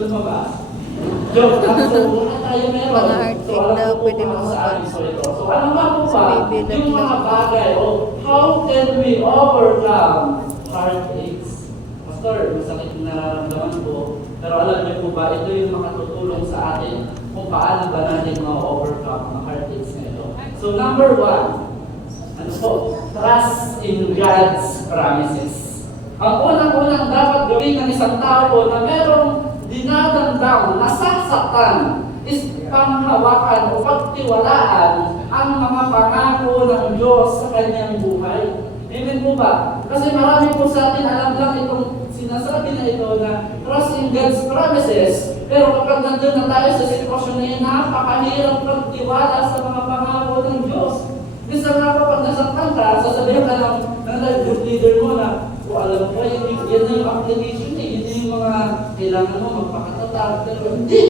lumabas. Joke lang, so wala tayo meron. Mga heartbreak alam daw ko pwede kung lumabas. saan ito. So ano nga po Sa ba, baby yung love mga lang. bagay, how can we overcome heartaches? Pastor, masakit na nararamdaman ko, pero alam niyo po ba, ito yung makatutulong sa atin kung paano ba natin ma-overcome ang heartaches na ito. So number one, ano po? Trust in God's promises. Ang unang-unang dapat gawin ng isang tao po na merong dinadamdam, nasasaktan, is panghawakan o pagtiwalaan ang mga pangako ng Diyos sa kanyang buhay. Amen po ba? Kasi marami po sa atin alam lang itong sinasabi na ito na trust in God's promises. Pero kapag nandun na tayo sa sitwasyon na yun, napakahirap pagtiwala sa mga pangako ng Diyos. Bisa nga po pag nasaktan ka, sasabihin ka ng group leader mo na, alam ko, yan na yung application yun na yung mga kailangan mo magpakatatag. Pero hindi